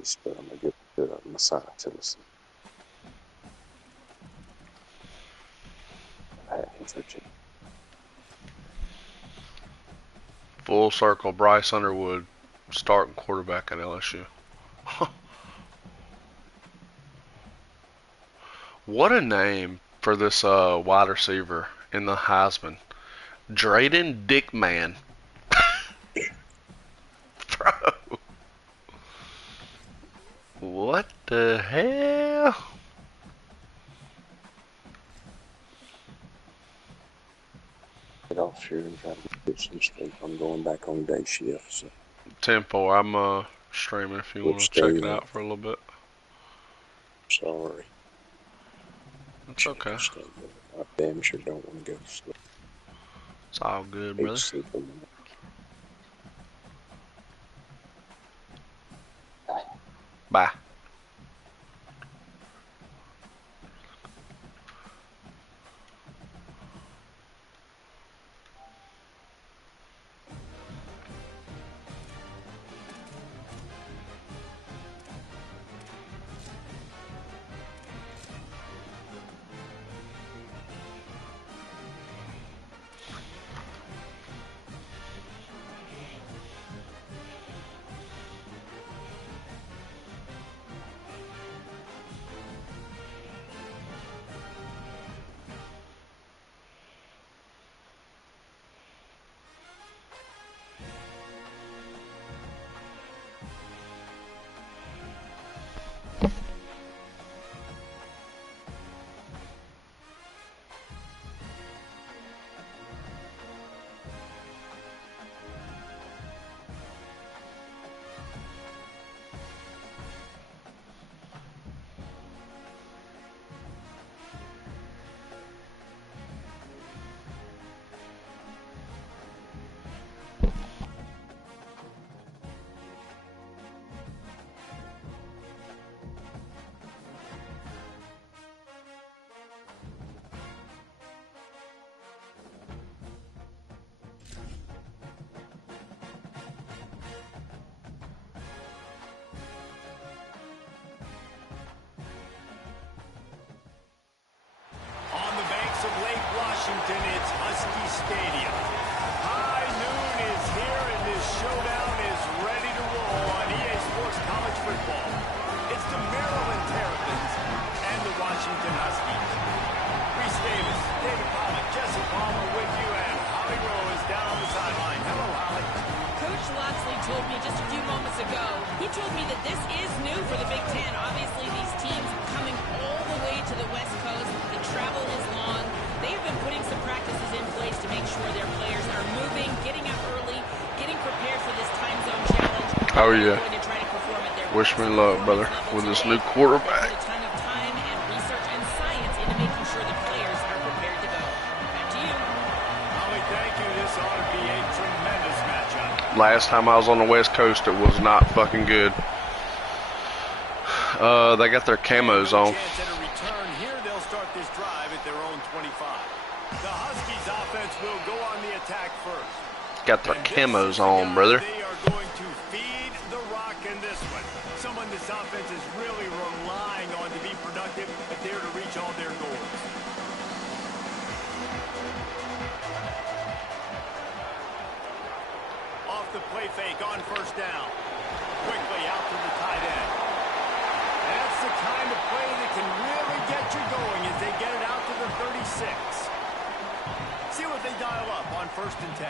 piece, but I'm going to give it to Messiah Tillison. I had him for Virginia. Full circle, Bryce Underwood, starting quarterback at LSU. What a name for this wide receiver in the Heisman. Drayden Dickman. Bro. What the hell? Get off here and try to get some sleep. I'm going back on day shift. So. 10-4. I'm streaming if you want to check it out for a little bit. Sorry. It's okay. I damn sure don't want to go to sleep. It's all good, brother. Bye. Washington, it's Husky Stadium. High noon is here, and this showdown is ready to roll on EA Sports College Football. It's the Maryland Terrapins and the Washington Huskies. Reese Davis, David Pollock, Jesse Palmer with you, and Holly Rowe is down on the sideline. Hello, Holly. Coach Loxley told me just a few moments ago, he told me that this is new for the Big Ten. Obviously, these teams coming all the way to the West Coast. The travel is long. They have been putting some practices in place to make sure their players are moving, getting up early, getting prepared for this time zone challenge. Oh, yeah. Wish me luck, brother, with this new quarterback. A ton of time and research and science into making sure the players are prepared to go. Back to you. Holly, thank you. This ought to be a tremendous matchup. Last time I was on the West Coast, it was not fucking good. They got their camos on. Got their camos on, brother. They are going to feed the rock in this one. Someone this offense is really relying on to be productive if they're to reach all their goals. Off the play fake on first down. Quickly out to the tight end. That's the kind of play that can really get you going as they get it out to the 36. See what they dial up on 1st and 10.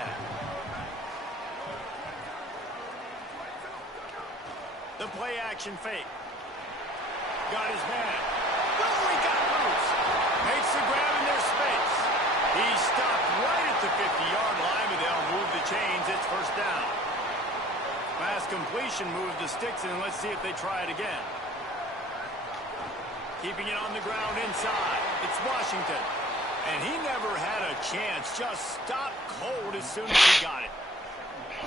The play action fake. Got his man. Oh, he got loose. Makes the grab in their space. He's stopped right at the 50-yard line, but they'll move the chains. It's first down. Pass completion moves the sticks, and let's see if they try it again. Keeping it on the ground inside. It's Washington. And he never had a chance. Just stopped cold as soon as he got it.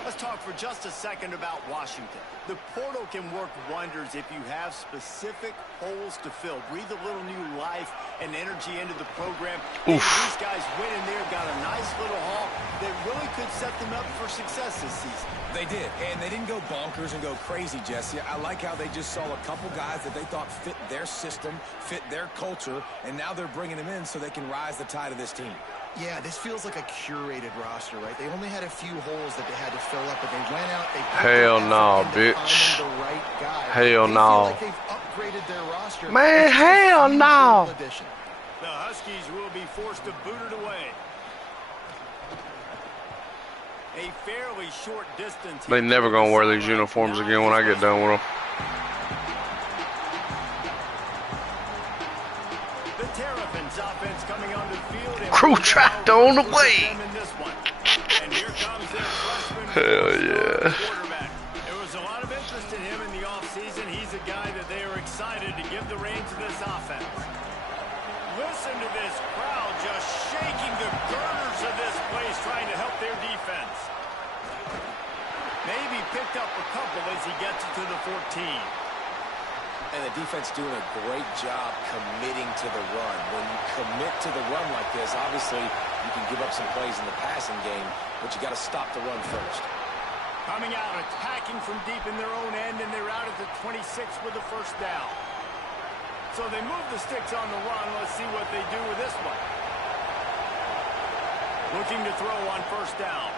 Let's talk for just a second about Washington. The portal can work wonders if you have specific holes to fill. Breathe a little new life and energy into the program. These guys went in there, got a nice little haul that really could set them up for success this season. They did, and they didn't go bonkers and go crazy, Jesse. I like how they just saw a couple guys that they thought fit their system, fit their culture, and now they're bringing them in so they can rise the tide of this team. Yeah, this feels like a curated roster, right? They only had a few holes that they had to fill up, but they went out. They hell no, bitch. The right guy. Hell they no. feel like they've upgraded their roster. Man, hell no. The Huskies will be forced to boot it away. A fairly short distance. They never gonna wear these uniforms again when I get done with them. The Terrapins offense coming onto the field. Crew tractor on the way. And here comes their freshman Hell yeah. quarterback. There was a lot of interest in him in the offseason. He's a guy that they are excited to give the reins to this offense. Listen to this crowd just shaking the girders of this place, trying to help their defense. Maybe picked up a couple as he gets it to the 14. And the defense doing a great job committing to the run. When you commit to the run like this, obviously you can give up some plays in the passing game, but you got to stop the run first. Coming out, attacking from deep in their own end, and they're out at the 26 with the first down. So they move the sticks on the run. Let's see what they do with this one. Looking to throw on first down.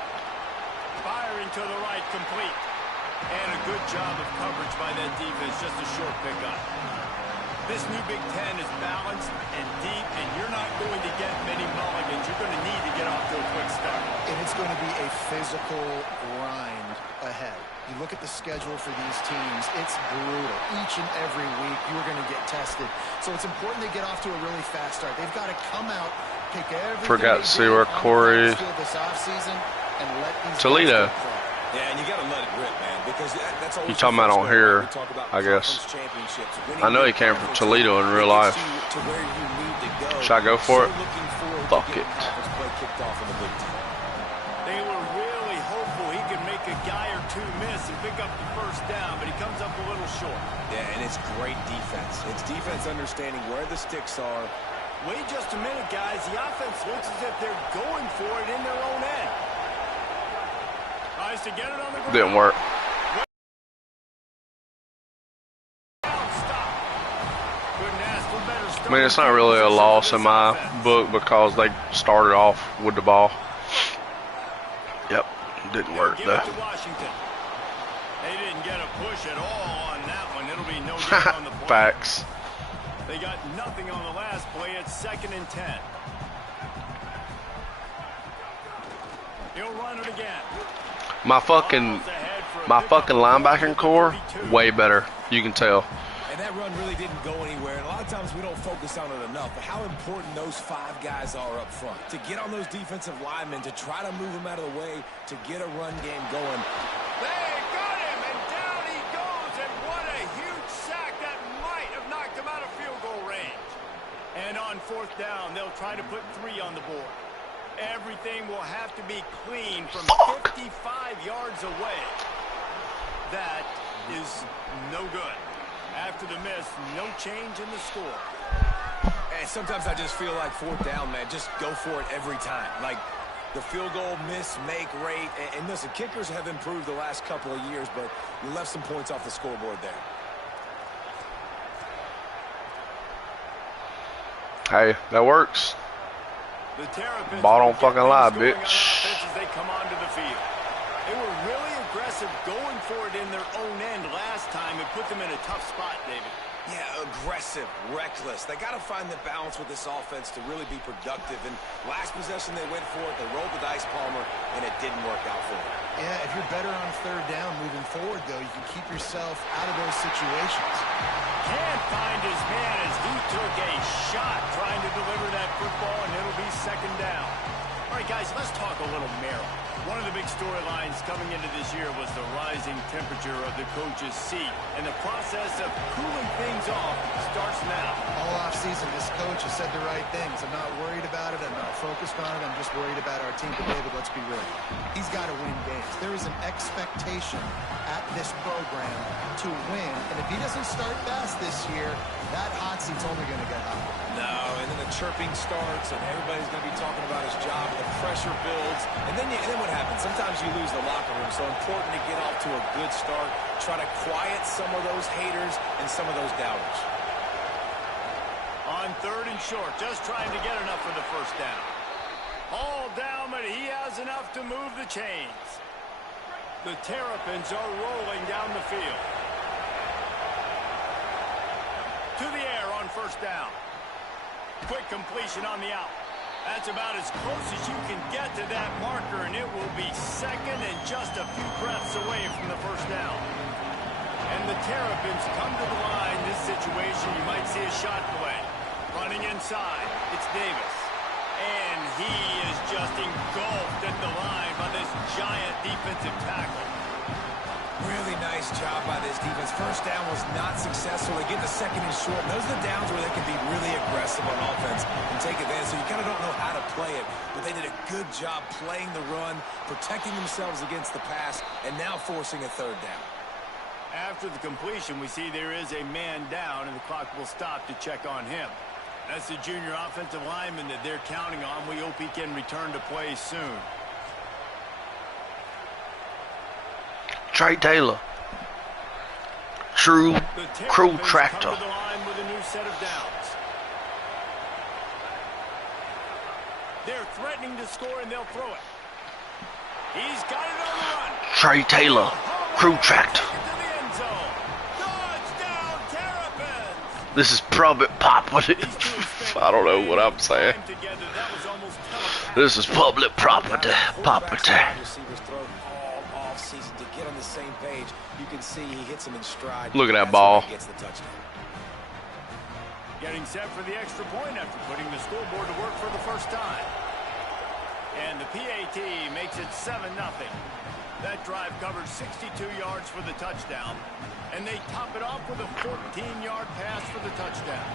Firing to the right, complete. And a good job of coverage by that defense, just a short pickup. This new Big Ten is balanced and deep, and you're not going to get many mulligans. You're going to need to get off to a quick start. And it's going to be a physical grind ahead. You look at the schedule for these teams, it's brutal. Each and every week, you're going to get tested. So it's important they get off to a really fast start. They've got to come out, pick everything Forgot to see where Corey this offseason and let these Toledo. Yeah, and you got to let it rip, man, because that's always You talking about on here, I guess. I know he came from Toledo in real life. Should I go for it? Fuck it. They were really hopeful he could make a guy or two miss and pick up the first down, but he comes up a little short. Yeah, and it's great defense. It's defense understanding where the sticks are. Wait just a minute, guys. The offense looks as if they're going for it in their own end. Tries to get it on the ground. Didn't work. I mean, it's not really a loss in my book because they started off with the ball. Yep, didn't work though. They didn't get a push at all on that one. It'll be no gain on the play. Facts. They got nothing on the last play. It's 2nd and 10. He'll run it again. My fucking linebacking core way better. You can tell. And that run really didn't go anywhere. And a lot of times we don't focus on it enough. But how important those 5 guys are up front. To get on those defensive linemen, to try to move them out of the way, to get a run game going. They got him, and down he goes. And what a huge sack. That might have knocked him out of field goal range. And on 4th down, they'll try to put 3 on the board. Everything will have to be clean from 55 yards away. That is no good. After the miss, no change in the score. And sometimes I just feel like 4th down, man, just go for it every time. Like the field goal miss, make rate. And listen, kickers have improved the last couple of years, but you left some points off the scoreboard there. Hey, that works. The Terrapins Ball don't fucking lie, bitch. As they come onto the field. They were really aggressive going for it in their own end last time and put them in a tough spot, David. Yeah, aggressive, reckless. They got to find the balance with this offense to really be productive. And last possession, they went for it. They rolled the dice, Palmer, and it didn't work out for them. Yeah, if you're better on 3rd down moving forward, though, you can keep yourself out of those situations. Can't find his man as he took a shot trying to deliver that football, and it'll be 2nd down. All right, guys, let's talk a little Maryland. One of the big storylines coming into this year was the rising temperature of the coach's seat, and the process of cooling things off starts now. All offseason, this coach has said the right things. I'm not worried about it. I'm not focused on it. I'm just worried about our team. But, David, let's be real. He's got to win games. There is an expectation at this program to win. And if he doesn't start fast this year, that hot seat's only going to get hot. No, and then the chirping starts, and everybody's going to be talking about his job, and the pressure builds. And then what happens? Sometimes you lose the locker room. So important to get off to a good start. Try to quiet some of those haters and some of those doubters. On 3rd and short, just trying to get enough for the first down. All down, but he has enough to move the chains. The Terrapins are rolling down the field. To the air on 1st down. Quick completion on the out. That's about as close as you can get to that marker, and it will be 2nd and just a few breaths away from the 1st down. And the Terrapins come to the line. This situation, you might see a shot play. Running inside, it's Davis. And he is just engulfed at the line by this giant defensive tackle. Really nice job by this defense. 1st down was not successful. They get the 2nd and short. And those are the downs where they can be really aggressive on offense and take advantage. So you kind of don't know how to play it. But they did a good job playing the run, protecting themselves against the pass, and now forcing a 3rd down. After the completion, we see there is a man down, and the clock will stop to check on him. That's the junior offensive lineman that they're counting on. We hope he can return to play soon. Trey Taylor. True crew tractor. Come to the line with a new set of downs. They're threatening to score, and they'll throw it. He's got it on the run. Trey Taylor. Crew tractor. This is Public Property. I don't know what I'm saying. This is public property. Look at that ball. Getting set for the extra point after putting the scoreboard to work for the first time. And the PAT makes it 7-0. That drive covered 62 yards for the touchdown. And they top it off with a 14-yard pass for the touchdown.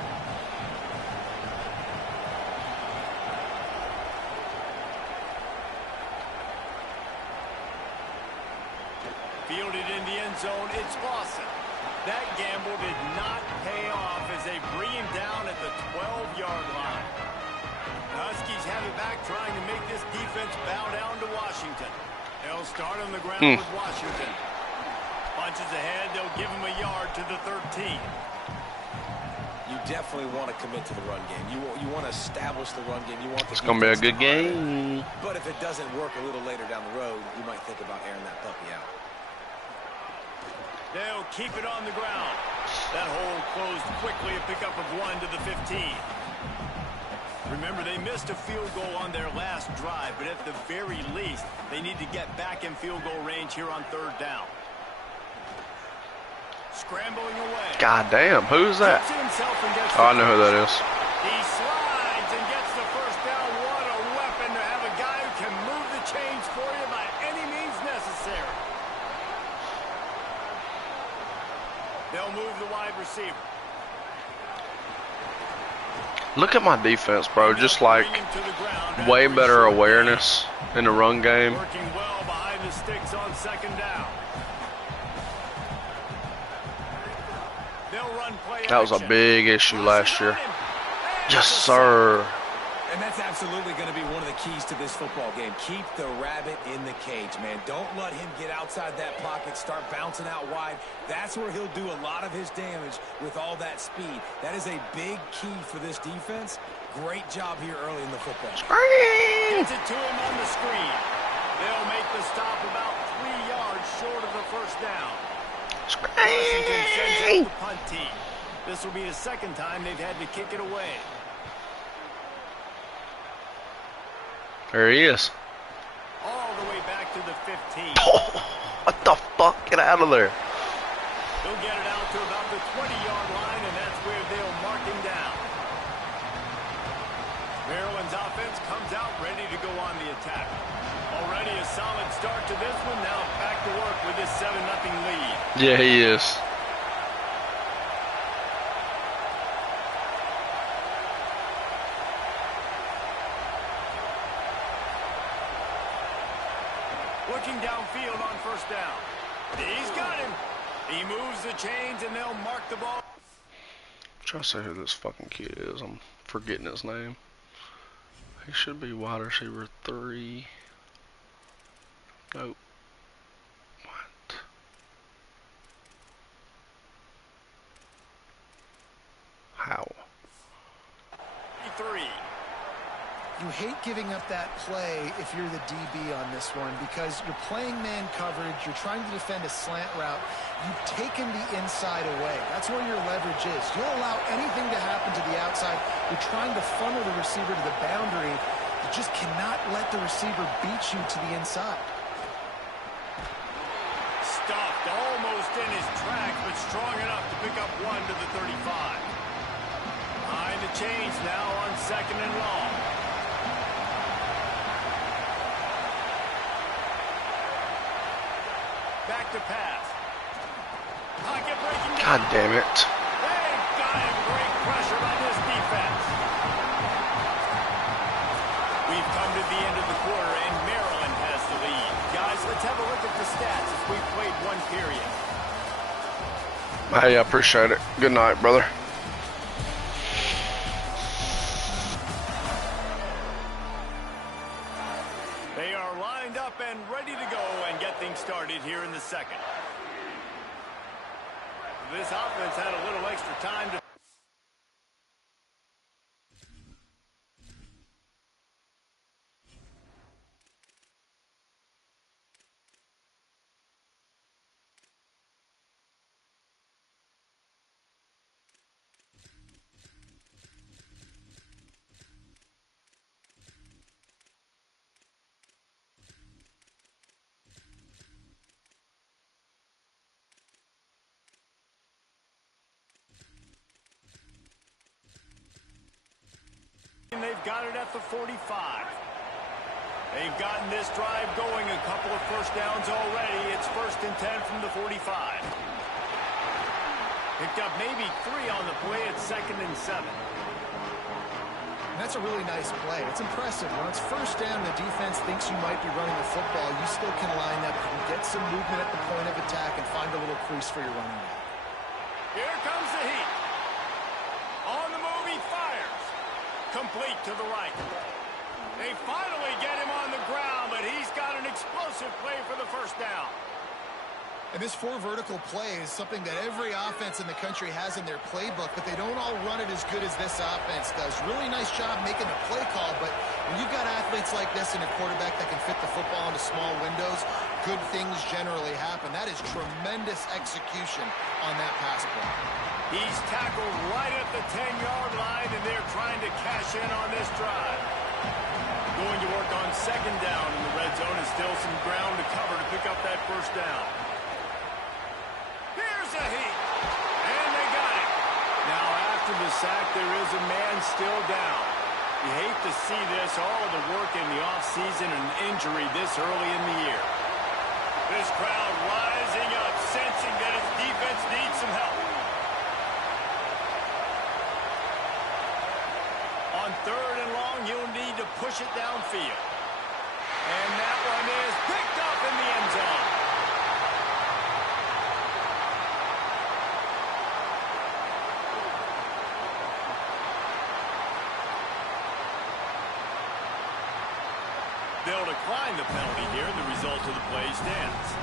Fielded in the end zone, it's Lawson. That gamble did not pay off as they bring him down at the 12-yard line. The Huskies have it back, trying to make this defense bow down to Washington. They'll start on the ground with Washington. Punches ahead, they'll give him a yard to the 13. You definitely want to commit to the run game. You want to establish the run game. You want it's going to be a good game. But if it doesn't work a little later down the road, you might think about airing that puppy out. They'll keep it on the ground. That hole closed quickly, a pickup of 1 to the 15. Remember, they missed a field goal on their last drive, but at the very least, they need to get back in field goal range here on 3rd down. Scrambling away. God damn, who's that? Oh, I know who that is. He slides and gets the 1st down. What a weapon to have a guy who can move the chains for you by any means necessary. They'll move the wide receiver. Look at my defense, bro. Just like way better awareness in the run game. Working well behind the sticks on 2nd down. They'll run play That was a big issue last year. Yes, sir. And that's absolutely going to be one of the keys to this football game. Keep the rabbit in the cage, man. Don't let him get outside that pocket, start bouncing out wide. That's where he'll do a lot of his damage with all that speed. That is a big key for this defense. Great job here early in the football. Gets it to him on the screen. They'll make the stop about 3 yards short of the 1st down. Washington sends out the punt team. This will be the 2nd time they've had to kick it away. There he is. All the way back to the 15. Oh, what the fuck? Get out of there. They'll get it out to about the 20-yard line, and that's where they'll mark him down. Maryland's offense comes out ready to go on the attack. Already a solid start to this one. Now back to work with this 7-0 lead. Yeah, he is. Looking downfield on first down. He's got him. He moves the chains, and they'll mark the ball. I'm trying to see who this fucking kid is. I'm forgetting his name. He should be wide receiver 3. Nope. What? How? 3. You hate giving up that play if you're the DB on this one because you're playing man coverage, you're trying to defend a slant route, you've taken the inside away. That's where your leverage is. You'll allow anything to happen to the outside. You're trying to funnel the receiver to the boundary. You just cannot let the receiver beat you to the inside. Stopped almost in his tracks, but strong enough to pick up 1 to the 35. Behind the chains now on 2nd and long. Back to pass. Pocket breaking down. God damn it. They've got him. Great pressure by this defense. We've come to the end of the quarter, and Maryland has the lead. Guys, let's have a look at the stats as we've played 1 period. Hey, I appreciate it. Good night, brother. They are lined up and ready to go and get things started here in the second. This offense had a little extra time to... They've got it at the 45. They've gotten this drive going, a couple of first downs already. It's 1st and 10 from the 45. Picked up maybe 3 on the play at 2nd and 7. And that's a really nice play. It's impressive. When it's first down, the defense thinks you might be running the football. You still can line up, you can get some movement at the point of attack and find a little crease for your running back. Here comes the heat. On the move, he fires. Complete to the right. They finally get him on the ground, but he's got an explosive play for the first down. And this 4 vertical play is something that every offense in the country has in their playbook, but they don't all run it as good as this offense does. Really nice job making the play call, but when you've got athletes like this and a quarterback that can fit the football into small windows, good things generally happen. That is tremendous execution on that pass play. He's tackled right at the 10-yard line, and they're trying to cash in on this drive. Going to work on 2nd down in the red zone, and still some ground to cover to pick up that first down. Here's a heat, and they got it. Now, after the sack, there is a man still down. You hate to see this, all of the work in the offseason and injury this early in the year. This crowd rising up, sensing that its defense needs some help. On 3rd and long, you'll need to push it downfield. And that one is picked up in the end zone. They'll decline the penalty here. The result of the play stands.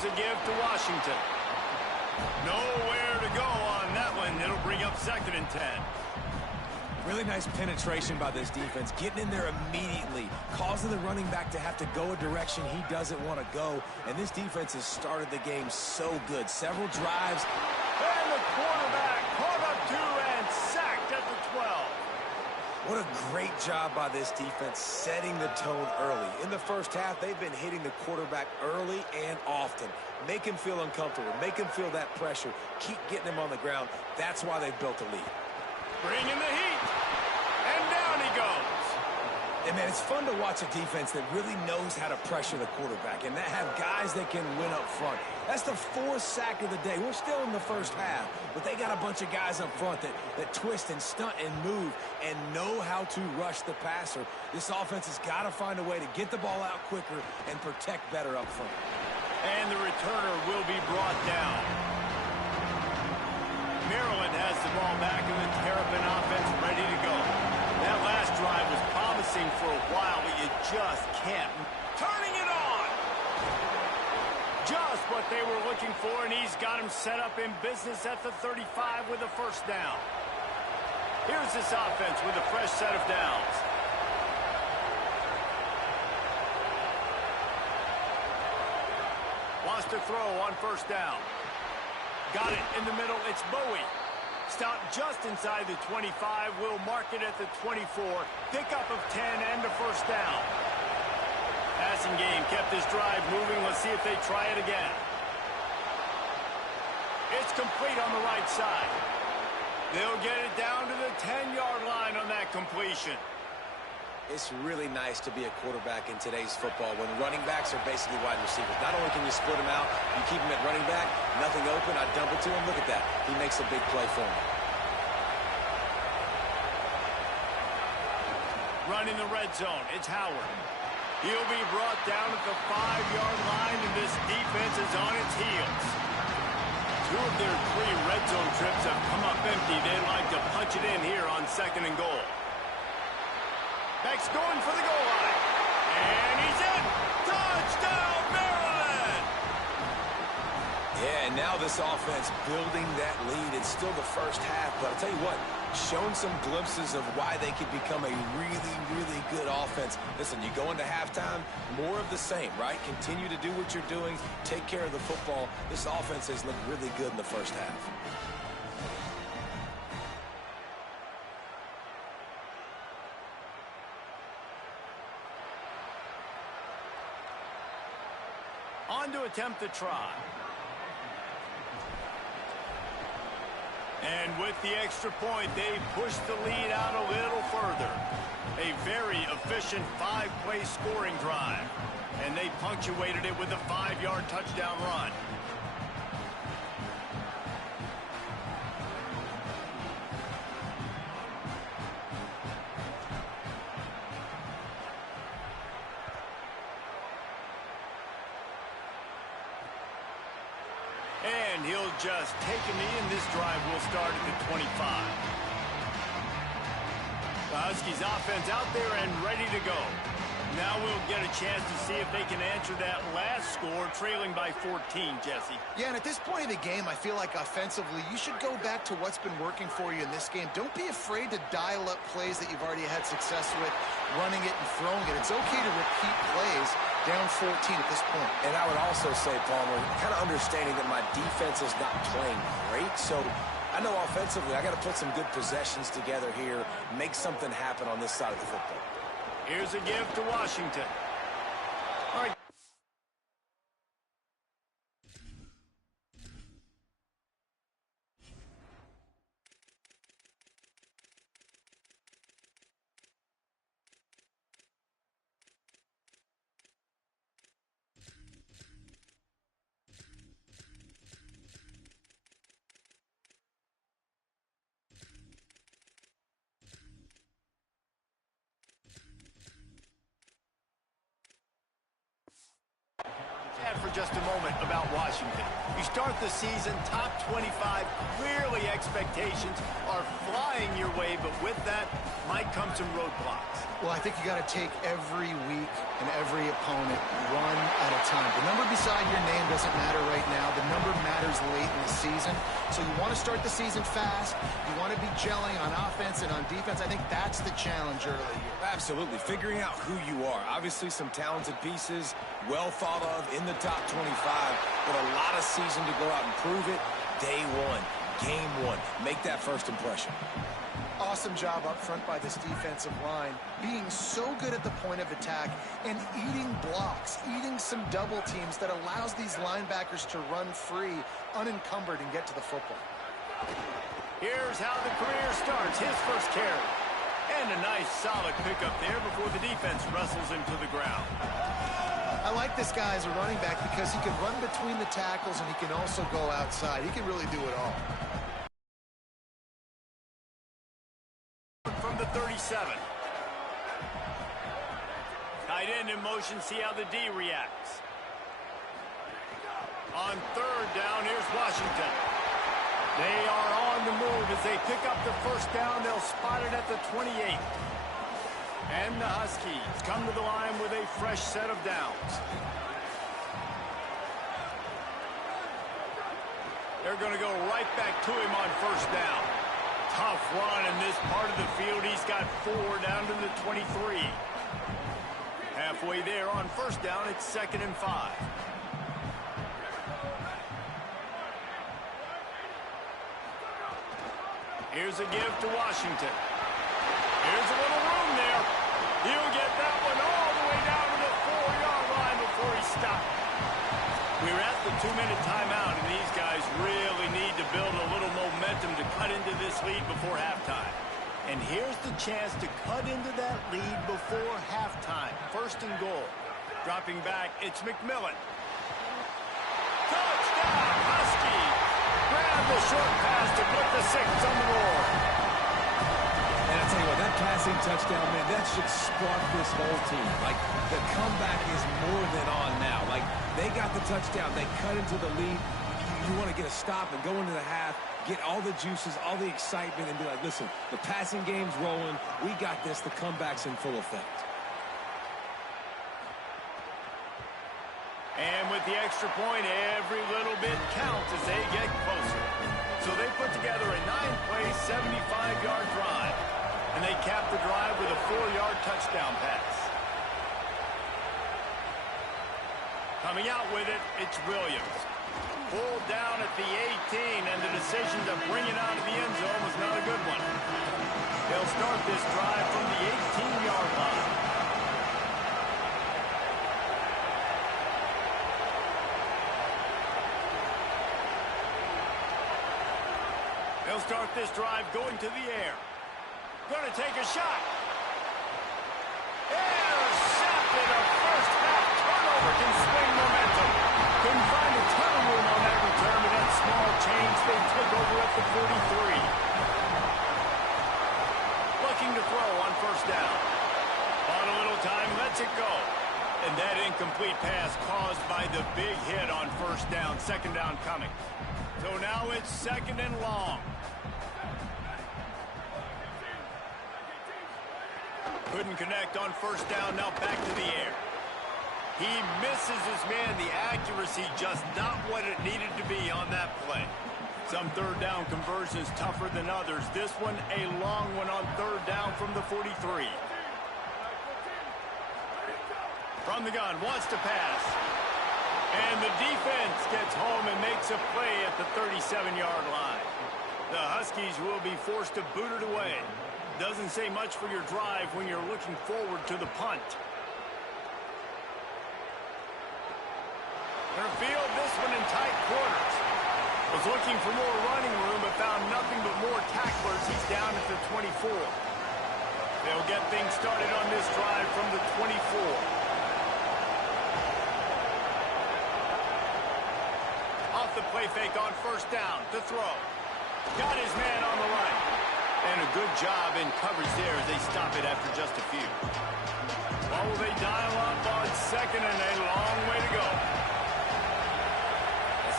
Here's a give to Washington. Nowhere to go on that one. It'll bring up 2nd and 10. Really nice penetration by this defense, getting in there immediately, causing the running back to have to go a direction he doesn't want to go. And this defense has started the game so good. Several drives. And the quarterback caught up to and sacked at the 12. What a great job by this defense setting the tone early. In the first half, they've been hitting the quarterback early and often. Make him feel uncomfortable. Make him feel that pressure. Keep getting him on the ground. That's why they've built a lead. Bring in the heat. And down he goes. And, man, it's fun to watch a defense that really knows how to pressure the quarterback and that have guys that can win up front. That's the 4th sack of the day. We're still in the first half, but they got a bunch of guys up front that twist and stunt and move and know how to rush the passer. This offense has got to find a way to get the ball out quicker and protect better up front. And the returner will be brought down. Maryland has the ball back in the Terrapin offense ready to go. That last drive was promising for a while, but you just can't. Turning it on! Just what they were looking for, and he's got him set up in business at the 35 with a 1st down. Here's this offense with a fresh set of downs. Wants to throw on 1st down. Got it in the middle. It's Bowie. Stopped just inside the 25. Will mark it at the 24. Pickup of 10 and a 1st down. Passing game kept this drive moving. Let's see if they try it again. It's complete on the right side. They'll get it down to the 10-yard line on that completion. It's really nice to be a quarterback in today's football when running backs are basically wide receivers. Not only can you split them out, you keep them at running back, nothing open, I dump it to him. Look at that. He makes a big play for me. Running the red zone, it's Howard. He'll be brought down at the 5-yard line, and this defense is on its heels. 2 of their 3 red zone trips have come up empty. They'd like to punch it in here on 2nd and goal. Back's going for the goal line. And he's in. Touchdown, Maryland! Yeah, and now this offense building that lead. It's still the first half, but I'll tell you what, shown some glimpses of why they could become a really, really good offense. Listen, you go into halftime, more of the same, right? Continue to do what you're doing, take care of the football. This offense has looked really good in the first half. On to attempt the try. And with the extra point, they push the lead out a little further. A very efficient 5-play scoring drive. And they punctuated it with a 5-yard touchdown run. And he'll just take a knee, and this drive will start at the 25. The Huskies offense out there and ready to go. Now we'll get a chance to see if they can answer that last score, trailing by 14, Jesse. Yeah, and at this point of the game, I feel like offensively, you should go back to what's been working for you in this game. Don't be afraid to dial up plays that you've already had success with, running it and throwing it. It's okay to repeat plays down 14 at this point. And I would also say, Palmer, kind of understanding that my defense is not playing great, so I know offensively I got to put some good possessions together here, make something happen on this side of the football. Here's a give to Washington. All right. just a moment about Washington. You start the season top 25. Clearly expectations are flying your way, but with that might come some roadblocks. Well, I think you got to take every week and every opponent one at a time. The number beside your name doesn't matter right now. The number matters late in the season. So you want to start the season fast. You want to be gelling on offense and on defense. I think that's the challenge early here. Absolutely. Figuring out who you are. Obviously some talented pieces, well thought of in the top 25, but a lot of season to go out and prove it. Day one, game one. Make that first impression. Awesome job up front by this defensive line, being so good at the point of attack and eating blocks, eating some double teams that allows these linebackers to run free, unencumbered, and get to the football. Here's how the career starts. His first carry. And a nice solid pickup there before the defense wrestles him to the ground. I like this guy as a running back because he can run between the tackles and he can also go outside. He can really do it all. From the 37. Tight end in motion, see how the D reacts. On third down, here's Washington. They are on the move as they pick up the first down. They'll spot it at the 28. And the Huskies come to the line with a fresh set of downs. They're going to go right back to him on first down. Tough run in this part of the field. He's got 4 down to the 23. Halfway there on first down, it's 2nd and 5. Here's a give to Washington. Here's a little room there. He'll get that one all the way down to the 4-yard line before he stopped. We're at the 2-minute timeout, and these guys really need to build a little momentum to cut into this lead before halftime. And here's the chance to cut into that lead before halftime. 1st and goal. Dropping back, it's McMillan. Touchdown, Huskies! Grab the short pass to put the 6 on the board. And I tell you what, that passing touchdown, man, that should spark this whole team. Like, the comeback is more than on now. Like, they got the touchdown. They cut into the lead. You want to get a stop and go into the half, get all the juices, all the excitement, and be like, listen, the passing game's rolling. We got this. The comeback's in full effect. And with the extra point, every little bit counts as they get closer. So they put together a 9-play, 75-yard drive. And they cap the drive with a 4-yard touchdown pass. Coming out with it, it's Williams. Pulled down at the 18, and the decision to bring it out of the end zone was not a good one. They'll start this drive from the 18-yard line. They'll start this drive going to the air. Going to take a shot. Intercepted. A first half turnover can swing momentum. Couldn't find a ton of room on that return, but that small change, they took over at the 43. Looking to throw on first down. On a little time, lets it go. And that incomplete pass caused by the big hit on first down. 2nd down coming. So now it's 2nd and long. Couldn't connect on first down, now back to the air. He misses his man. The accuracy just not what it needed to be on that play. Some 3rd down conversions tougher than others. This one, a long one on 3rd down from the 43. From the gun, wants to pass. And the defense gets home and makes a play at the 37-yard line. The Huskies will be forced to boot it away. Doesn't say much for your drive when you're looking forward to the punt. Gonna field this one in tight quarters. Was looking for more running room, but found nothing but more tacklers. He's down at the 24. They'll get things started on this drive from the 24. Off the play fake on first down to throw. Got his man on the right. And a good job in coverage there as they stop it after just a few. Well, will they dial up on 2nd and a long way to go?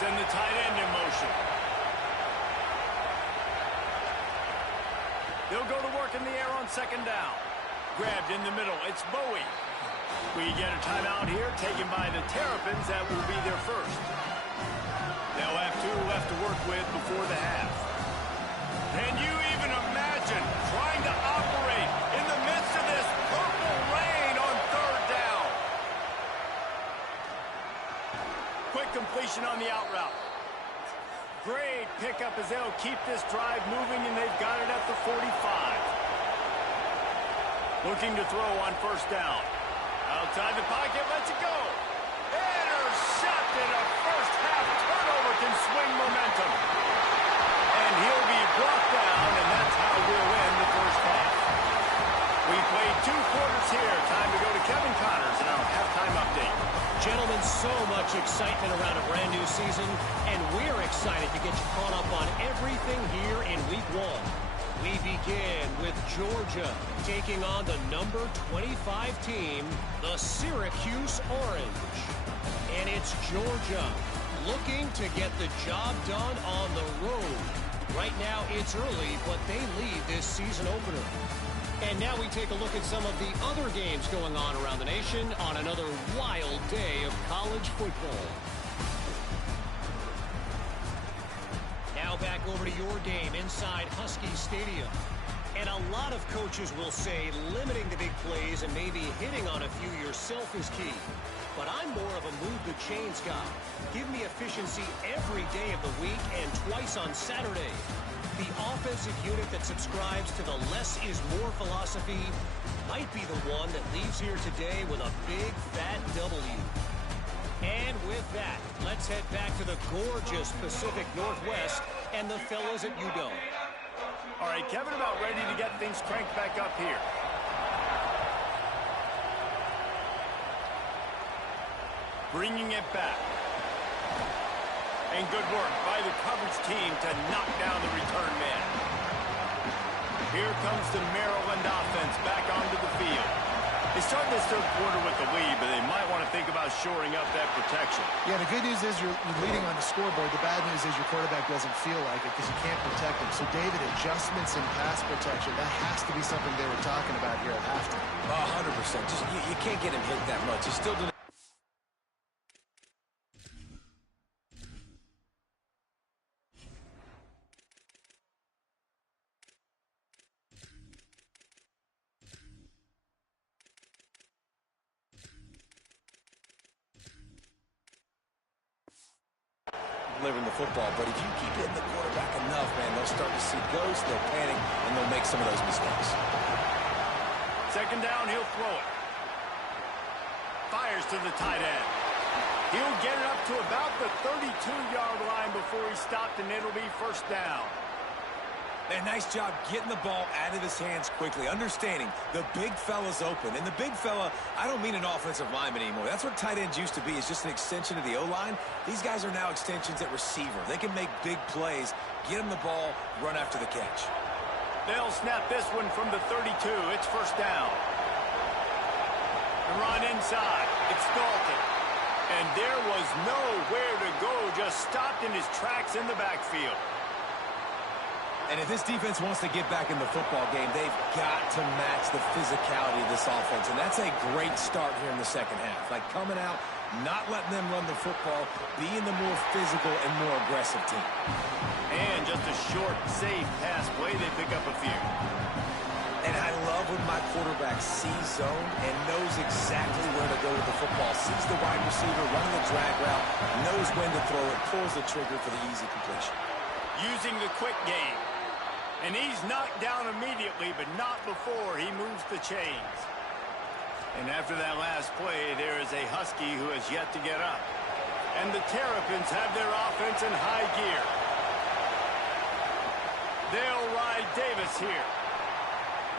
send the tight end in motion. They'll go to work in the air on second down. Grabbed in the middle. It's Bowie. We get a timeout here taken by the Terrapins. That will be their first. They'll have 2 left to work with before the half. Can you even imagine trying to operate in the midst of this purple rain on third down? Quick completion on the out route. Great pickup as they'll keep this drive moving, and they've got it at the 45. Looking to throw on first down. Outside the pocket, lets it go. Intercepted. A first half turnover can swing momentum. And he'll be brought down, and that's how we'll end the first half. We played 2 quarters here. Time to go to Kevin Connors in our halftime update. Gentlemen, so much excitement around a brand new season, and we're excited to get you caught up on everything here in Week 1. We begin with Georgia taking on the number 25 team, the Syracuse Orange. And it's Georgia looking to get the job done on the road. Right now it's early, but they lead this season opener. And now we take a look at some of the other games going on around the nation on another wild day of college football. Now back over to your game inside Husky Stadium. And a lot of coaches will say limiting the big plays and maybe hitting on a few yourself is key. But I'm more of a move the chains guy. Give me efficiency every day of the week and twice on Saturday. The offensive unit that subscribes to the less is more philosophy might be the one that leaves here today with a big fat W. And with that, let's head back to the gorgeous Pacific Northwest and the fellas at UW. All right, Kevin, about ready to get things cranked back up here. Bringing it back. And good work by the coverage team to knock down the return man. Here comes the Maryland offense back onto the field. They started this third quarter with the lead, but they might want to think about shoring up that protection. Yeah, the good news is you're leading on the scoreboard. The bad news is your quarterback doesn't feel like it because you can't protect him. So, David, adjustments in pass protection, that has to be something they were talking about here at halftime. 100%. Just you can't get him hit that much. He's still doing. Delivering the football, but if you keep hitting the quarterback enough, man, they'll start to see ghosts, they'll panic, and they'll make some of those mistakes. Second down, he'll throw it. Fires to the tight end. He'll get it up to about the 32-yard line before he stopped, and it'll be first down. And nice job getting the ball out of his hands quickly, understanding the big fella's open. And the big fella, I don't mean an offensive lineman anymore. That's what tight ends used to be, is just an extension of the O-line. These guys are now extensions at receiver. They can make big plays, get him the ball, run after the catch. They'll snap this one from the 32. It's first down. The run inside. It's Dalton. And there was nowhere to go, just stopped in his tracks in the backfield. And if this defense wants to get back in the football game, they've got to match the physicality of this offense. And that's a great start here in the second half. Like coming out, not letting them run the football, being the more physical and more aggressive team. And just a short, safe pass play, they pick up a few. And I love when my quarterback sees zone and knows exactly where to go with the football. Sees the wide receiver running the drag route, knows when to throw it, pulls the trigger for the easy completion. Using the quick game. And he's knocked down immediately, but not before he moves the chains. And after that last play, there is a Husky who has yet to get up. And the Terrapins have their offense in high gear. They'll ride Davis here.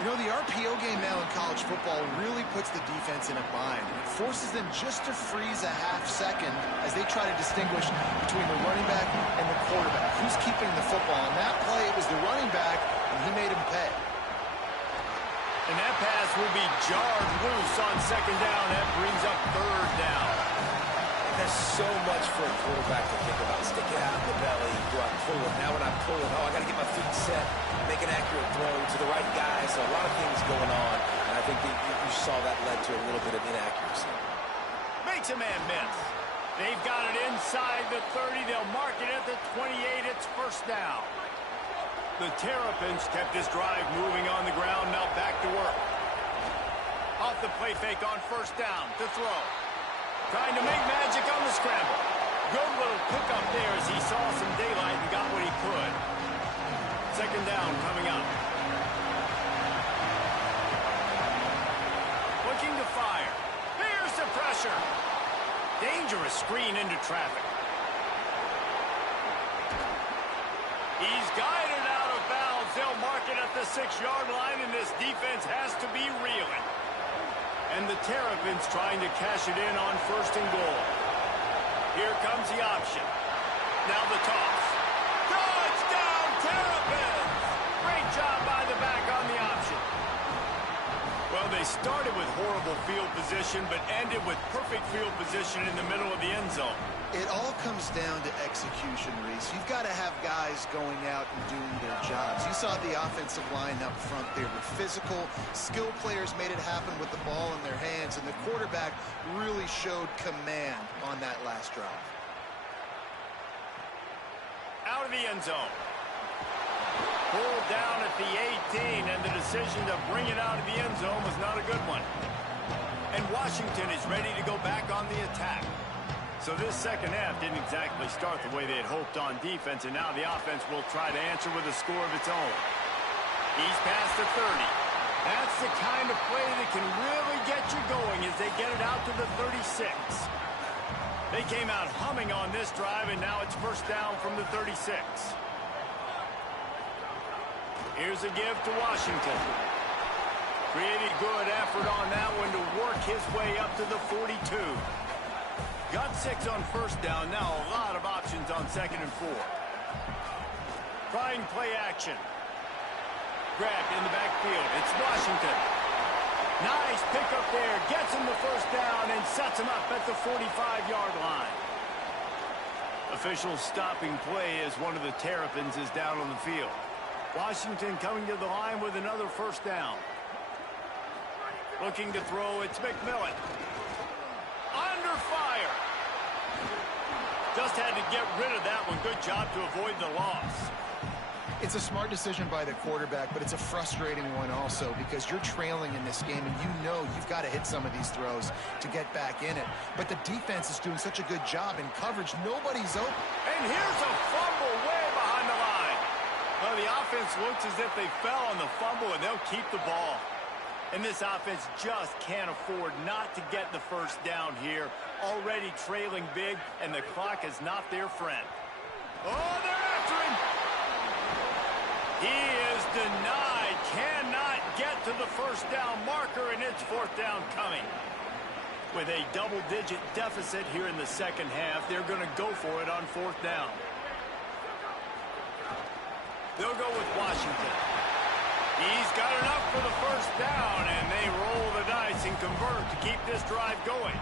You know, the RPO game now in college football really puts the defense in a bind. It forces them just to freeze a half second as they try to distinguish between the running back and the quarterback. Who's keeping the football? On that play, it was the running back, and he made him pay. And that pass will be jarred loose on second down. That brings up third down. There's so much for a quarterback to think about. Stick it out in the belly. Do I pull it? Now when I pull it, I got to get my feet set, make an accurate throw to the right guy. So a lot of things going on. And I think that you saw that led to a little bit of inaccuracy. Makes a man miss. They've got it inside the 30. They'll mark it at the 28. It's first down. The Terrapins kept this drive moving on the ground. Now back to work. Off the play fake on first down to throw. Trying to make magic on the scramble. Good little pickup there as he saw some daylight and got what he could. Second down coming up. Looking to fire. Here's the pressure. Dangerous screen into traffic. He's guided out of bounds. They'll mark it at the 6-yard line, and this defense has to be reeling. And the Terrapins trying to cash it in on first and goal. Here comes the option. Now the toss. Touchdown, Terrapins! Great job by the back on the option. Well, they started with horrible field position, but ended with perfect field position in the middle of the end zone. It all comes down to execution, Reese. You've got to have guys going out and doing their jobs. You saw the offensive line up front. They were physical. Skilled players made it happen with the ball in their hands, and the quarterback really showed command on that last drive. Out of the end zone. Pulled down at the 18, and the decision to bring it out of the end zone was not a good one. And Washington is ready to go back on the attack. So this second half didn't exactly start the way they had hoped on defense, and now the offense will try to answer with a score of its own. He's past the 30. That's the kind of play that can really get you going as they get it out to the 36. They came out humming on this drive, and now it's first down from the 36. Here's a give to Washington. Pretty good effort on that one to work his way up to the 42. Got 6 on first down. Now a lot of options on second and 4. Trying play action. Grabbed in the backfield. It's Washington. Nice pickup there. Gets him the first down and sets him up at the 45-yard line. Officials stopping play as one of the Terrapins is down on the field. Washington coming to the line with another first down. Looking to throw, it's McMillan. Under fire. Just had to get rid of that one. Good job to avoid the loss. It's a smart decision by the quarterback, but it's a frustrating one also because you're trailing in this game and you know you've got to hit some of these throws to get back in it. But the defense is doing such a good job in coverage. Nobody's open. And here's a fumble way behind the line. Well, the offense looks as if they fell on the fumble, and they'll keep the ball. And this offense just can't afford not to get the first down here. Already trailing big, and the clock is not their friend. Oh, they're after him. He is denied. Cannot get to the first down marker, and it's fourth down coming. With a double-digit deficit here in the second half, they're going to go for it on fourth down. They'll go with Washington. He's got enough for the first down, and they roll the dice and convert to keep this drive going.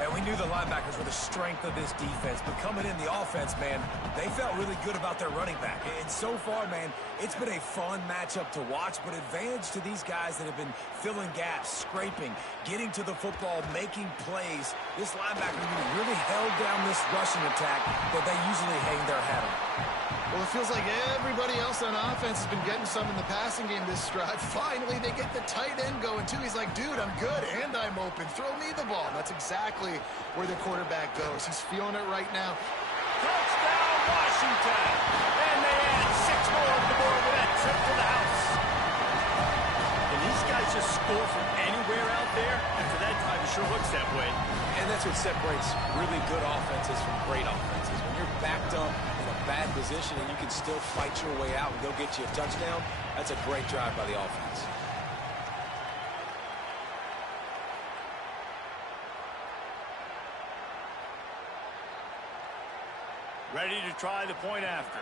And we knew the linebackers were the strength of this defense, but coming in the offense, man, they felt really good about their running back. And so far, man, it's been a fun matchup to watch, but advantage to these guys that have been filling gaps, scraping, getting to the football, making plays. This linebacker really held down this rushing attack that they usually hang their hat on. Well, it feels like everybody else on offense has been getting some in the passing game this drive. Finally, they get the tight end going, too. He's like, dude, I'm good, and I'm open. Throw me the ball. That's exactly where the quarterback goes. He's feeling it right now. Touchdown, Washington! And they add 6 more on the board with that trip to the house. Can these guys just score from anywhere out there? After that drive, it sure looks that way. And that's what separates really good offenses from great offenses. When you're backed up in a bad position and you can still fight your way out and go get you a touchdown, that's a great drive by the offense. Ready to try the point after.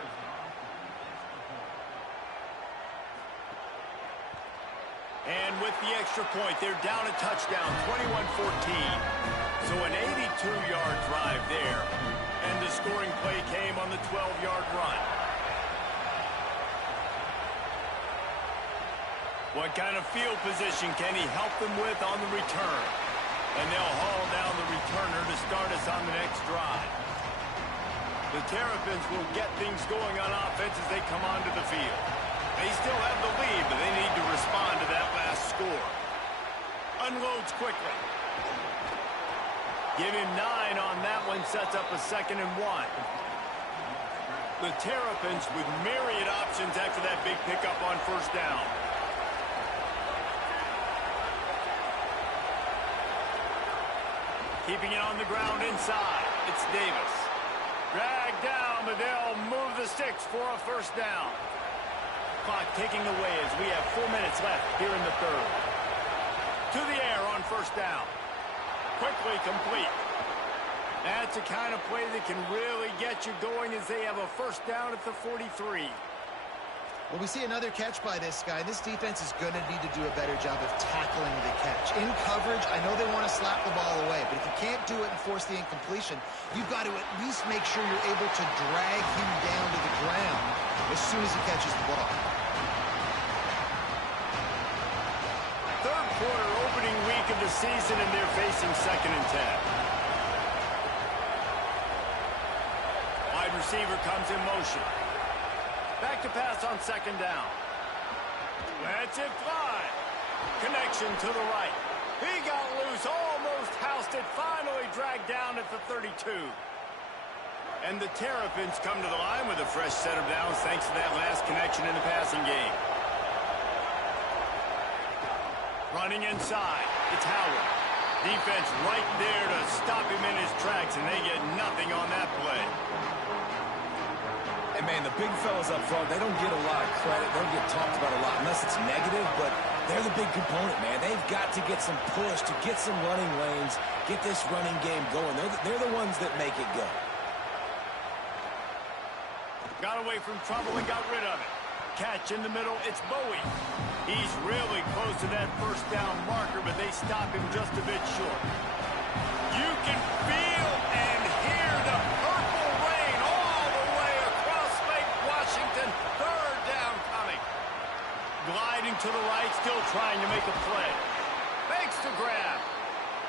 And with the extra point, they're down a touchdown, 21-14. So an 82-yard drive there. And the scoring play came on the 12-yard run. What kind of field position can he help them with on the return? And they'll haul down the returner to start us on the next drive. The Terrapins will get things going on offense as they come onto the field. They still have the lead, but they need to respond to that last score. Unloads quickly. Give him 9 on that one, sets up a 2nd and 1. The Terrapins with myriad options after that big pickup on first down. Keeping it on the ground inside. It's Davis. Dragged down, but they'll move the sticks for a first down. Clock ticking away as we have 4 minutes left here in the third. To the air on first down. Quickly complete. That's the kind of play that can really get you going as they have a first down at the 43. Well, we see another catch by this guy. This defense is going to need to do a better job of tackling the catch. In coverage, I know they want to slap the ball away, but if you can't do it and force the incompletion, you've got to at least make sure you're able to drag him down to the ground as soon as he catches the ball. Third quarter, opening week of the season, and they're facing 2nd and 10. Wide receiver comes in motion. Back to pass on 2nd down. Lets it fly. Connection to the right. He got loose, almost housed it, finally dragged down at the 32. And the Terrapins come to the line with a fresh set of downs thanks to that last connection in the passing game. Running inside. It's Howard. Defense right there to stop him in his tracks, and they get nothing on that play. And, man, the big fellas up front, they don't get a lot of credit. They don't get talked about a lot unless it's negative, but they're the big component, man. They've got to get some push, to get some running lanes, get this running game going. They're the ones that make it go. Got away from trouble and got rid of it. Catch in the middle, it's Bowie. He's really close to that first down marker, but they stop him just a bit short. You can feel and hear the purple rain all the way across Lake Washington. Third down coming. Gliding to the right, still trying to make a play. Makes the grab.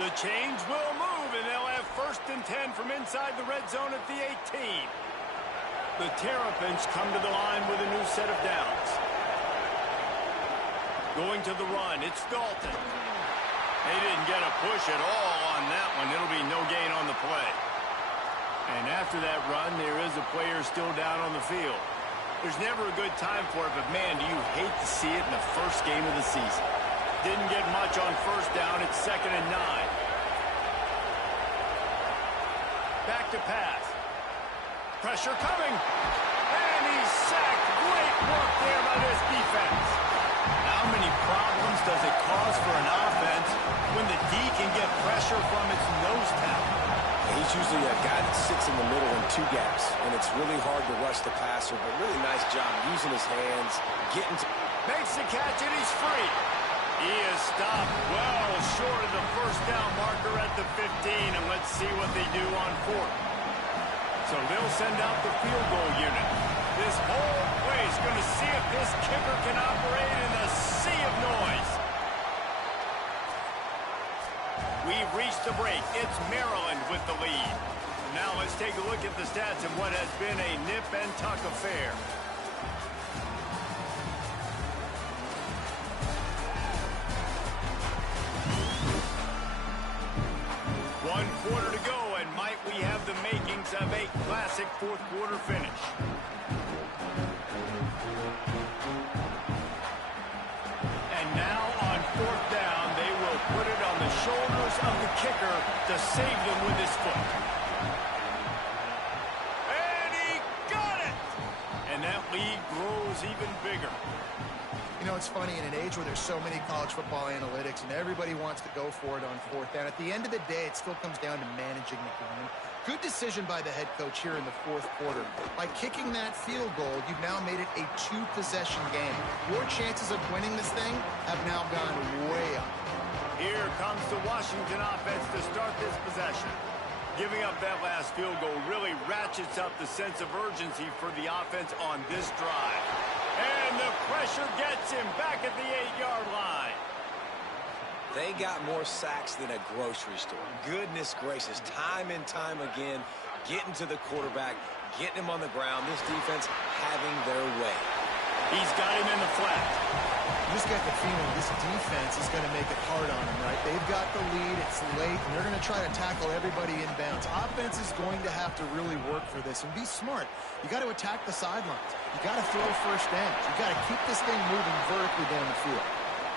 The chains will move, and they'll have 1st and 10 from inside the red zone at the 18. The Terrapins come to the line with a new set of downs. Going to the run, it's Dalton. They didn't get a push at all on that one. It'll be no gain on the play. And after that run, there is a player still down on the field. There's never a good time for it, but man, do you hate to see it in the first game of the season. Didn't get much on first down. It's 2nd and 9. Back to pass. Pressure coming. And he's sacked. Great work there by this defense. How many problems does it cause for an offense when the D can get pressure from its nose tackle? He's usually a guy that sits in the middle in 2 gaps, and it's really hard to rush the passer, but really nice job using his hands, getting to... Makes the catch, and he's free. He is stopped well short of the first down marker at the 15, and let's see what they do on 4th. So they'll send out the field goal unit. This whole place going to see if this kicker can operate in the sea of noise. We've reached the break. It's Maryland with the lead. Now let's take a look at the stats of what has been a nip and tuck affair. One quarter to go, and might we have the makings of a classic fourth quarter finish. And now on 4th down, they will put it on the shoulders of the kicker to save them with his foot. And he got it! And that lead grows even bigger. You know, it's funny, in an age where there's so many college football analytics and everybody wants to go for it on 4th down, at the end of the day, it still comes down to managing the game. Good decision by the head coach here in the fourth quarter. By kicking that field goal, you've now made it a 2-possession game. Your chances of winning this thing have now gone way up. Here comes the Washington offense to start this possession. Giving up that last field goal really ratchets up the sense of urgency for the offense on this drive. And the pressure gets him back at the 8-yard line. They got more sacks than a grocery store. Goodness gracious, time and time again, getting to the quarterback, getting him on the ground. This defense having their way. He's got him in the flat. You just get the feeling this defense is going to make it hard on him, right? They've got the lead, it's late, and they're going to try to tackle everybody inbounds. Offense is going to have to really work for this and be smart. You got to attack the sidelines. You got to throw first downs. You got to keep this thing moving vertically down the field.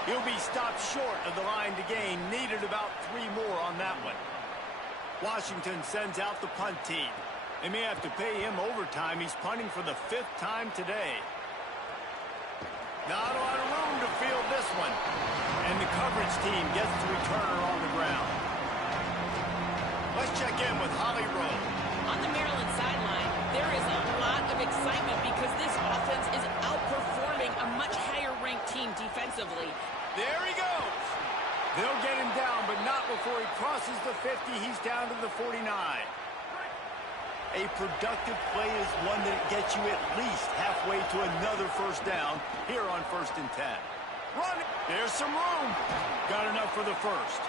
He'll be stopped short of the line to gain. Needed about 3 more on that one. Washington sends out the punt team. They may have to pay him overtime. He's punting for the 5th time today. Not a lot of room to field this one. And the coverage team gets the returner on the ground. Let's check in with Holly Rowe. On the Maryland sideline, there is a lot of excitement because this offense is outperforming a much higher-ranked team defensively. There he goes. They'll get him down, but not before he crosses the 50. He's down to the 49. A productive play is one that gets you at least halfway to another first down here on 1st and 10. Run. There's some room. Got enough for the first.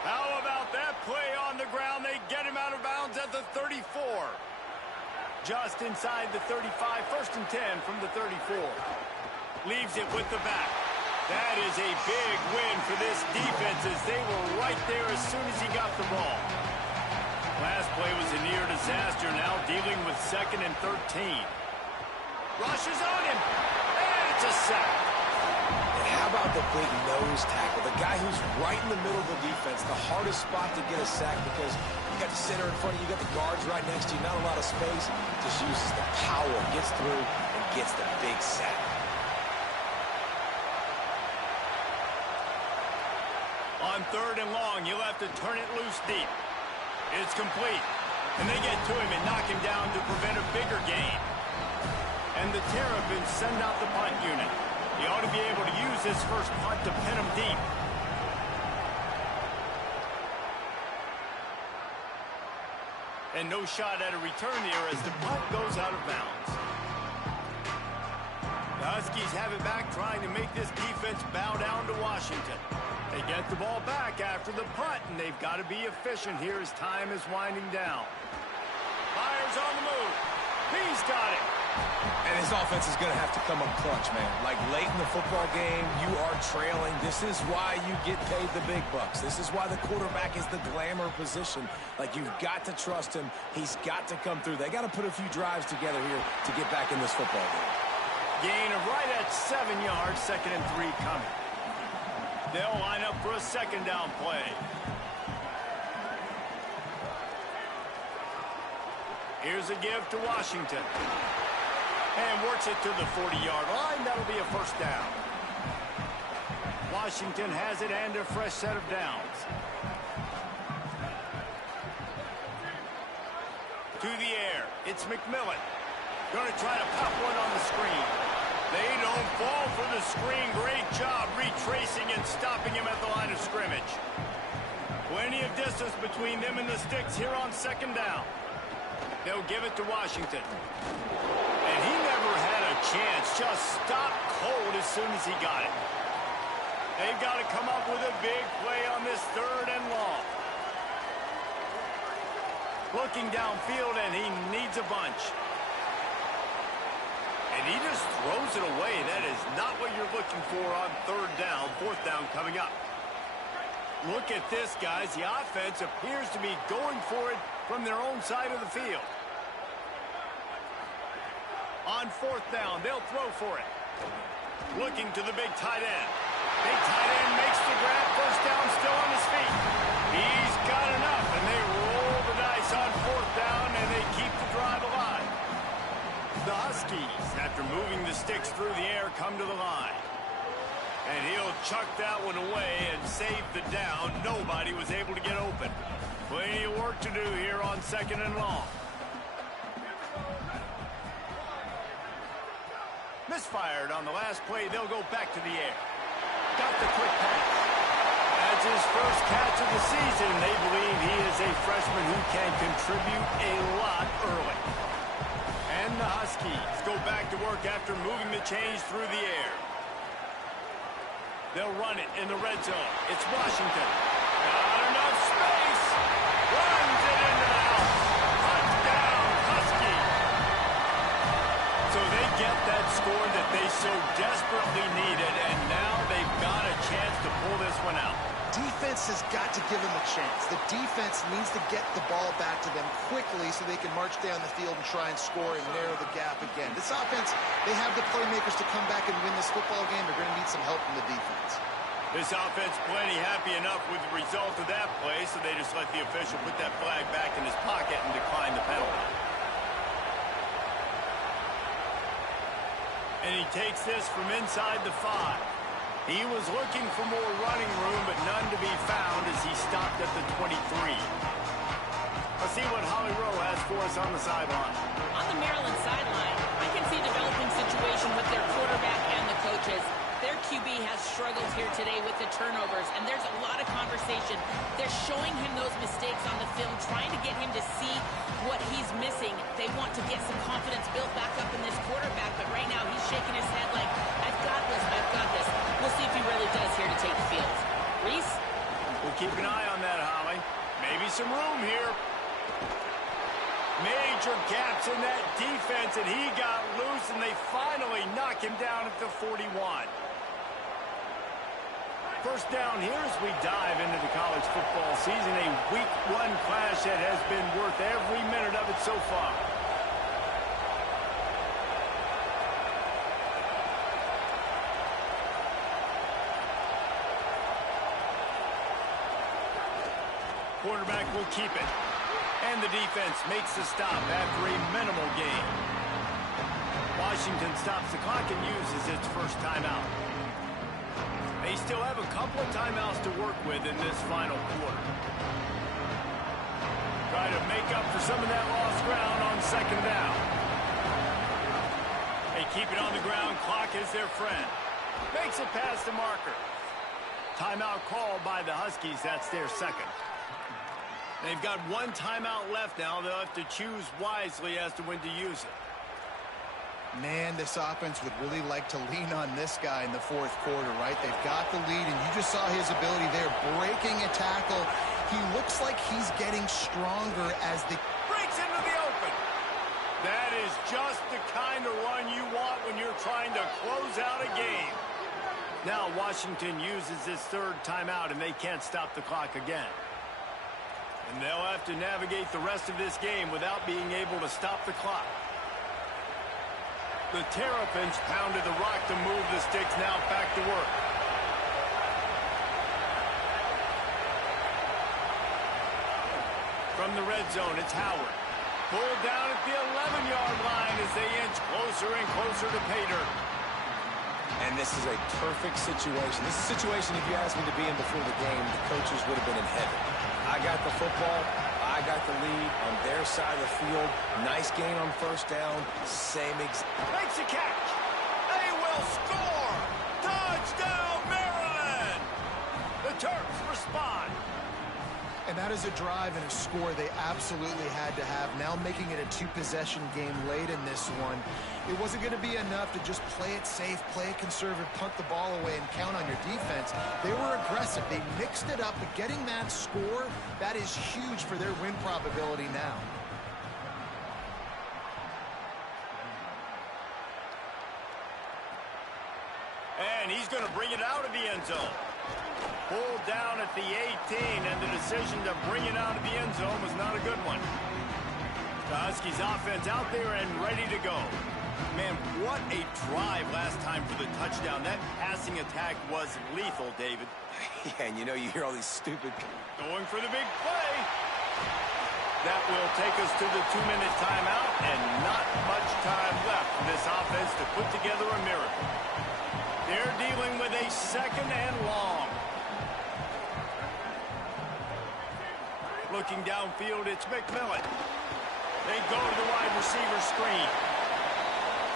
How about that play on the ground? They get him out of bounds at the 34. Just inside the 35. 1st and 10 from the 34. Leaves it with the back. That is a big win for this defense as they were right there as soon as he got the ball. Last play was a near disaster, now dealing with 2nd and 13. Rushes on him, and it's a sack. And how about the big nose tackle? The guy who's right in the middle of the defense, the hardest spot to get a sack because you got the center in front of you, you got the guards right next to you, not a lot of space. Just uses the power, gets through, and gets the big sack. On 3rd and long, you'll have to turn it loose deep. It's complete. And they get to him and knock him down to prevent a bigger gain. And the Terrapins send out the punt unit. He ought to be able to use this first punt to pin him deep. And no shot at a return here as the punt goes out of bounds. The Huskies have it back, trying to make this defense bow down to Washington. They get the ball back after the punt, and they've got to be efficient here as time is winding down. Fires on the move. He's got it. And his offense is going to have to come up clutch, man. Like late in the football game, you are trailing. This is why you get paid the big bucks. This is why the quarterback is the glamour position. Like, you've got to trust him. He's got to come through. They got to put a few drives together here to get back in this football game. Gain of right at 7 yards, 2nd and 3 coming. They'll line up for a 2nd down play. Here's a give to Washington. And works it to the 40-yard line. That'll be a 1st down. Washington has it and a fresh set of downs. To the air. It's McMillan. Going to try to pop one on the screen. They don't fall for the screen. Great job retracing and stopping him at the line of scrimmage. Plenty of distance between them and the sticks here on 2nd down. They'll give it to Washington. And he never had a chance. Just stopped cold as soon as he got it. They've got to come up with a big play on this 3rd and long. Looking downfield, and he needs a bunch. And he just throws it away. That is not what you're looking for on 3rd down. 4th down coming up. Look at this, guys. The offense appears to be going for it from their own side of the field. On 4th down, they'll throw for it. Looking to the big tight end. Big tight end makes the grab. 1st down, still on his feet. He's got enough, and they roll the dice on 4th down, and they keep the drive alive. The Huskies, after moving the sticks through the air, come to the line. And he'll chuck that one away and save the down. Nobody was able to get open. Plenty of work to do here on 2nd and long. Misfired on the last play. They'll go back to the air. Got the quick pass. That's his first catch of the season. They believe he is a freshman who can contribute a lot early. And the Huskies go back to work after moving the chains through the air. They'll run it in the red zone. It's Washington. Got enough space. Runs it into the house. Touchdown, Husky. So they get that score that they so desperately needed, and now they've got a chance to pull this one out. Defense has got to give them a chance. The defense needs to get the ball back to them quickly so they can march down the field and try and score and narrow the gap again. This offense, they have the playmakers to come back and win this football game. They're going to need some help from the defense. This offense plenty happy enough with the result of that play, so they just let the official put that flag back in his pocket and decline the penalty. And he takes this from inside the 5. He was looking for more running room, but none to be found as he stopped at the 23. Let's see what Holly Rowe has for us on the sideline. On the Maryland sideline, I can see a developing situation with their quarterback and the coaches. Their QB has struggled here today with the turnovers, and there's a lot of conversation. They're showing him those mistakes on the film, trying to get him to see what he's missing. They want to get some confidence built back up in this quarterback, but right now he's shaking his head like, I've got this, I've got this. We'll see if he really does here to take the field. Reese? We'll keep an eye on that, Holly. Maybe some room here. Major gaps in that defense, and he got loose, and they finally knock him down at the 41. First down here as we dive into the college football season, a week 1 clash that has been worth every minute of it so far. Quarterback will keep it. And the defense makes the stop after a minimal gain. Washington stops the clock and uses its first timeout. They still have a couple of timeouts to work with in this final quarter. Try to make up for some of that lost ground on 2nd down. They keep it on the ground. Clock is their friend. Makes it past the marker. Timeout called by the Huskies. That's their second. They've got 1 timeout left now. They'll have to choose wisely as to when to use it. Man, this offense would really like to lean on this guy in the 4th quarter, right? They've got the lead, and you just saw his ability there, breaking a tackle. He looks like he's getting stronger as the... Breaks into the open. That is just the kind of run you want when you're trying to close out a game. Now Washington uses his 3rd timeout, and they can't stop the clock again. And they'll have to navigate the rest of this game without being able to stop the clock. The Terrapins pounded the rock to move the sticks, now back to work. From the red zone, it's Howard. Pulled down at the 11-yard line as they inch closer and closer to pay dirt. And this is a perfect situation. This is a situation, if you asked me to be in before the game, the coaches would have been in heaven. I got the football. I got the lead on their side of the field. Nice gain on 1st down. Makes a catch. They will score. Touchdown, Maryland. The Terps respond. And that is a drive and a score they absolutely had to have. Now making it a 2-possession game late in this one. It wasn't going to be enough to just play it safe, play it conservative, punt the ball away, and count on your defense. They were aggressive. They mixed it up, but getting that score, that is huge for their win probability now. And he's going to bring it out of the end zone. Pulled down at the 18, and the decision to bring it out of the end zone was not a good one. The Huskies offense out there and ready to go. Man, what a drive last time for the touchdown. That passing attack was lethal, David. Yeah, and you know, you hear all these stupid... Going for the big play. That will take us to the 2-minute timeout, and not much time left for this offense to put together a miracle. They're dealing with a 2nd and long. looking downfield, it's McMillan. They go to the wide receiver screen.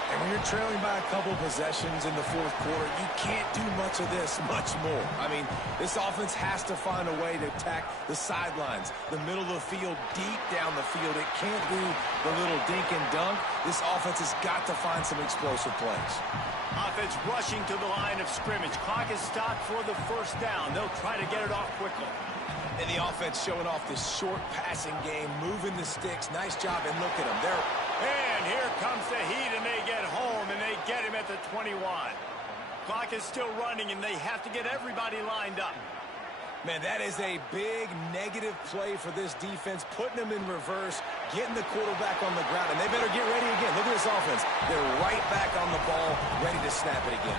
And when you're trailing by a couple possessions in the fourth quarter, you can't do much of this much more. I mean, this offense has to find a way to attack the sidelines, the middle of the field, deep down the field. It can't do the little dink and dunk. This offense has got to find some explosive plays. Offense rushing to the line of scrimmage. Clock is stopped for the first down. They'll try to get it off quickly. And the offense showing off this short passing game, moving the sticks. Nice job, and look at them. And here comes the heat, and they get home, and they get him at the 21. Clock is still running, and they have to get everybody lined up. Man, that is a big negative play for this defense, putting them in reverse, getting the quarterback on the ground, and they better get ready again. Look at this offense. They're right back on the ball, ready to snap it again.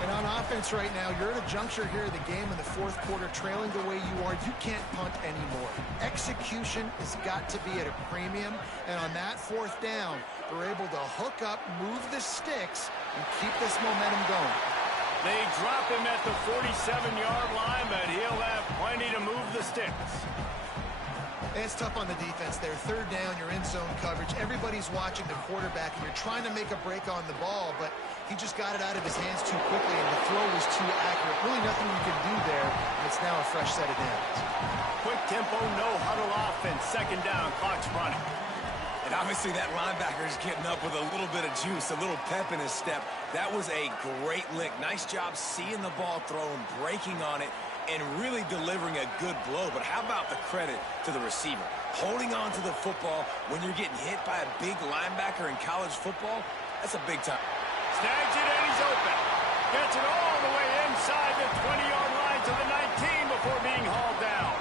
And on offense right now, you're at a juncture here of the game in the fourth quarter, trailing the way you are. You can't punt anymore. Execution has got to be at a premium. And on that fourth down, they're able to hook up, move the sticks, and keep this momentum going. They drop him at the 47-yard line, but he'll have plenty to move the sticks. It's tough on the defense there. Third down, you're in zone coverage. Everybody's watching the quarterback, and you're trying to make a break on the ball, but he just got it out of his hands too quickly, and the throw was too accurate. Really nothing you can do there, and it's now a fresh set of downs. Quick tempo, no huddle offense. Second down, clock's running. And obviously that linebacker is getting up with a little bit of juice, a little pep in his step. That was a great lick. Nice job seeing the ball thrown, breaking on it, and really delivering a good blow. But how about the credit to the receiver? Holding on to the football when you're getting hit by a big linebacker in college football, that's a big time. Snags it and he's open. Gets it all the way inside the 20-yard line to the 19 before being hauled down.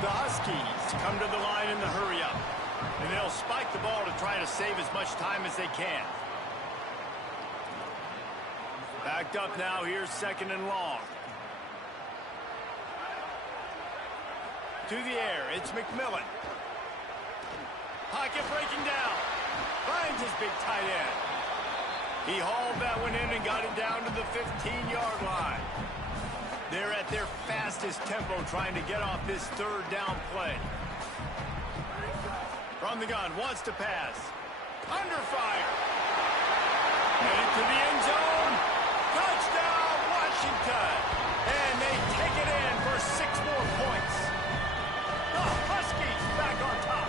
The Huskies come to the line in the hurry-up. And they'll spike the ball to try to save as much time as they can. Backed up now, here's second and long. To the air, it's McMillan. Pocket breaking down. Finds his big tight end. He hauled that one in and got it down to the 15-yard line. They're at their fastest tempo trying to get off this third down play. From the gun, wants to pass. Under fire. Headed to the end zone. Touchdown, Washington. And they take it in for 6 more points. The Huskies back on top.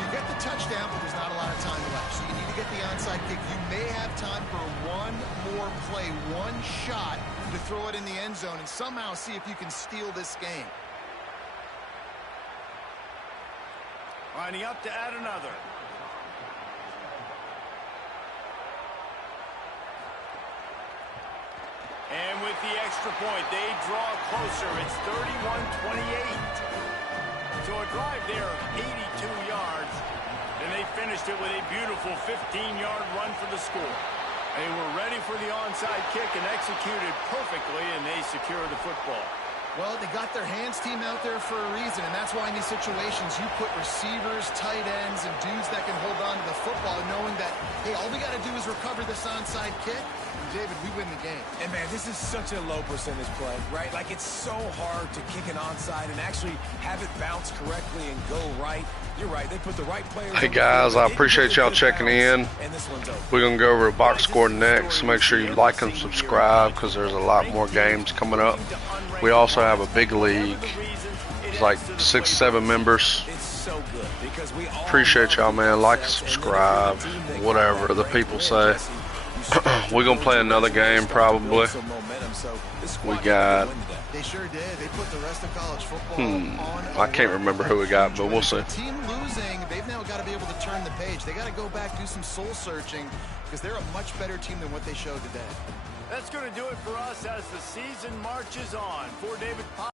You get the touchdown, but there's not a lot of time left. So you need to get the onside kick. You may have time for one more play, one shot to throw it in the end zone and somehow see if you can steal this game. Lining up to add another. And with the extra point, they draw closer. It's 31-28. So a drive there of 82 yards. And they finished it with a beautiful 15-yard run for the score. They were ready for the onside kick and executed perfectly, and they secured the football. Well, they got their hands team out there for a reason, and that's why in these situations you put receivers, tight ends, and dudes that can hold on to the football, knowing that, hey, all we got to do is recover this onside kick, and David, we win the game. And, man, this is such a low percentage play, right? Like, it's so hard to kick an onside and actually have it bounce correctly and go right. You're right. They put the right players. Hey, guys, I appreciate y'all checking in. We're going to go over a box score next. Make sure you like and subscribe because there's a lot more games coming up. We also have a big league. It's like 6-7 members. Appreciate y'all, man. Like and subscribe. Whatever the people say. We're going to play another game probably. We got... They sure did. They put the rest of college football on. I can't remember who we got, but we'll see. Team losing, they've now got to be able to turn the page. They got to go back, do some soul searching, because they're a much better team than what they showed today. That's going to do it for us as the season marches on. For David Pop.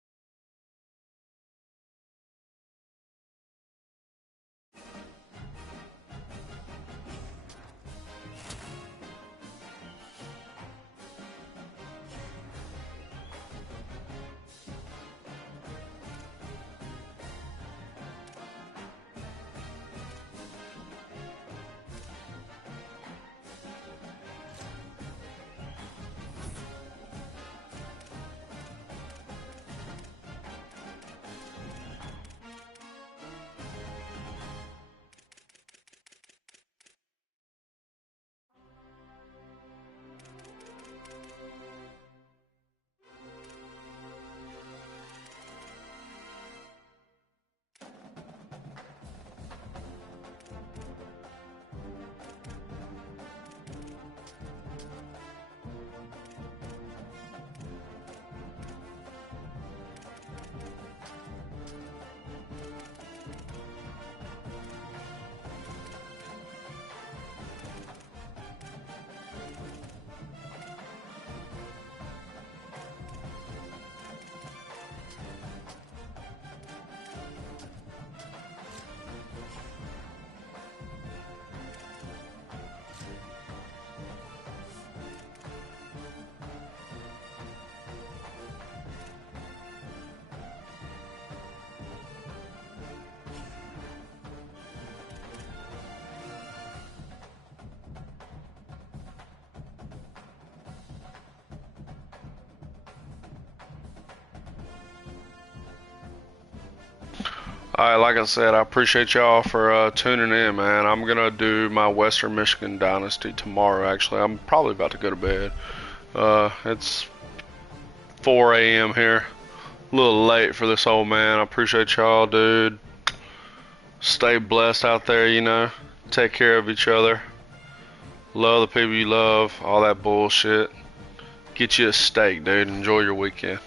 Alright, like I said, I appreciate y'all for tuning in, man. I'm gonna do my Western Michigan Dynasty tomorrow, actually. I'm probably about to go to bed. It's 4 a.m. here. A little late for this old man. I appreciate y'all, dude. Stay blessed out there, you know. Take care of each other. Love the people you love. All that bullshit. Get you a steak, dude. Enjoy your weekend.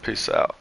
Peace out.